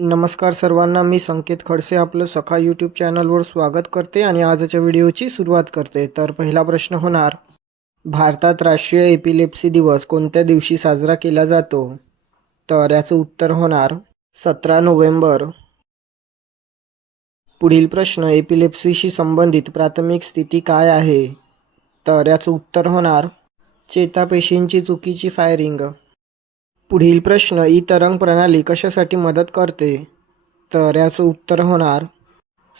नमस्कार सर्वांना मी संकेत खडसे आपलं सखा यूट्यूब चॅनलवर स्वागत करते आणि आजच्या व्हिडिओची सुरुवात करते. तर पहिला प्रश्न होणार भारतात राष्ट्रीय एपिलेप्सी दिवस कोणत्या दिवशी साजरा केला जातो? तर याचं उत्तर होणार सतरा नोव्हेंबर. पुढील प्रश्न एपिलेप्सीशी संबंधित प्राथमिक स्थिती काय आहे? तर याचं उत्तर होणार चेतापेशींची चुकीची फायरिंग. पुढील प्रश्न ई तरंग प्रणाली कशासाठी मदत करते? तर याचं उत्तर होणार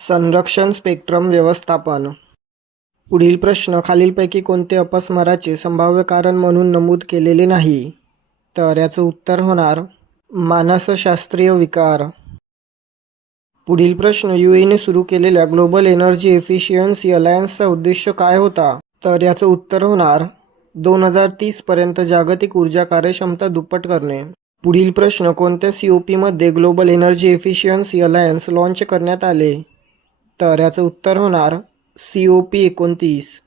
संरक्षण स्पेक्ट्रम व्यवस्थापन. पुढील प्रश्न खालीलपैकी कोणते अपस्माराचे संभाव्य कारण म्हणून नमूद केलेले नाही? तर याचं उत्तर होणार मानसशास्त्रीय विकार. पुढील प्रश्न यू एने सुरू केलेल्या ग्लोबल एनर्जी एफिशियन्सी अलायन्सचा उद्देश काय होता? तर याचं उत्तर होणार दोन हजार तीसपर्यंत जागतिक ऊर्जा कार्यक्षमता दुप्पट करणे. पुढील प्रश्न कोणत्या सी ओ पीमध्ये global energy efficiency alliance launch करण्यात आले? तर याचं उत्तर होणार सी ओ पी एकोणतीस.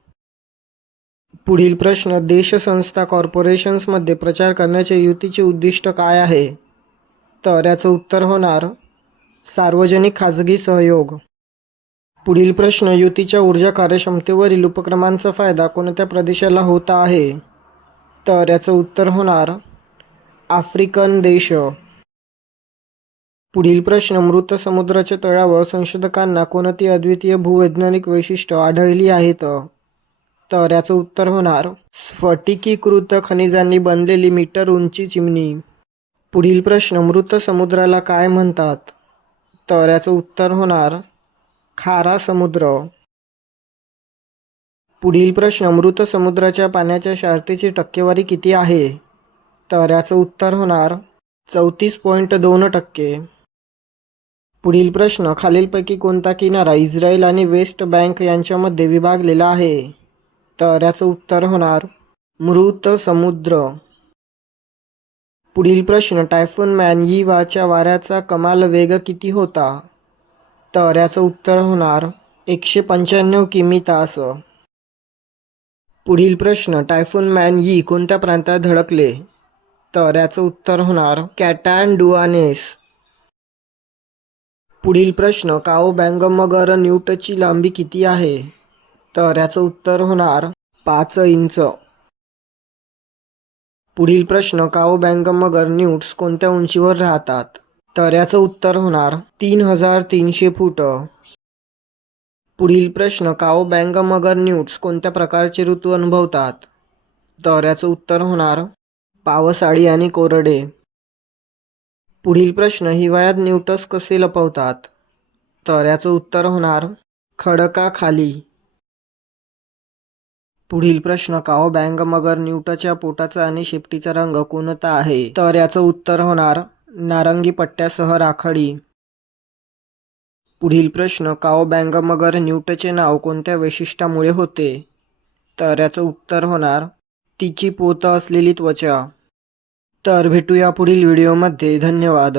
पुढील प्रश्न देशसंस्था कॉर्पोरेशन्समध्ये प्रचार करण्याचे युतीचे उद्दिष्ट काय आहे? तर याचं उत्तर होणार सार्वजनिक खाजगी सहयोग. पुढील प्रश्न युतीच्या ऊर्जा कार्यक्षमतेवरील उपक्रमांचा फायदा कोणत्या प्रदेशाला होत आहे? तर याचं उत्तर होणार आफ्रिकन देश. पुढील प्रश्न मृत समुद्राच्या तळावर संशोधकांना कोणती अद्वितीय भूवैज्ञानिक वैशिष्ट्य आढळली आहेत? तर याचं उत्तर होणार स्फटिकीकृत खनिजांनी बनलेली मीटर उंची चिमणी. पुढील प्रश्न मृत समुद्राला काय म्हणतात? तर याचं उत्तर होणार खारा समुद्र. पुढील प्रश्न मृत समुद्राच्या पाण्याच्या शारतेची टक्केवारी किती आहे? तर याचं उत्तर होणार चौतीस पॉईंट दोन टक्के. पुढील प्रश्न खालीलपैकी कोणता किनारा इस्रायल आणि वेस्ट बँक यांच्यामध्ये विभागलेला आहे? तर याचं उत्तर होणार मृत समुद्र. पुढील प्रश्न टायफून मॅनयीवाच्या वाऱ्याचा कमाल वेग किती होता? तर याचं उत्तर होणार एकशे पंच्याण्णव किमी तास. पुढील प्रश्न टायफून मॅन यी कोणत्या प्रांतात धडकले? तर याचं उत्तर होणार कॅटॅन डुआनेस पुढील प्रश्न काओ बँगमगर न्यूटची लांबी किती आहे? तर याचं उत्तर होणार पाच इंच. पुढील प्रश्न काओ बँगमगर न्यूट्स कोणत्या उंचीवर राहतात? तऱ्याचं उत्तर होणार तीन हजार तीनशे फूट. पुढील प्रश्न काओ बँगमगर न्यूट्स कोणत्या प्रकारचे ऋतू अनुभवतात? तऱ्याचं उत्तर होणार पावसाळी आणि कोरडे. पुढील प्रश्न हिवाळ्यात न्यूटस कसे लपवतात? तर याचं उत्तर होणार खडकाखाली. पुढील प्रश्न काओ बँगमगर न्यूटच्या पोटाचा आणि शेपटीचा रंग कोणता आहे? तर याचं उत्तर होणार नारंगी पट्ट्यासह राखडी. पुढील प्रश्न काओ बँगमगर न्यूटचे नाव कोणत्या वैशिष्ट्यामुळे होते? तर याचं उत्तर होणार तिची पोत असलेली त्वचा. तर भेटूया पुढील व्हिडिओमध्ये. धन्यवाद.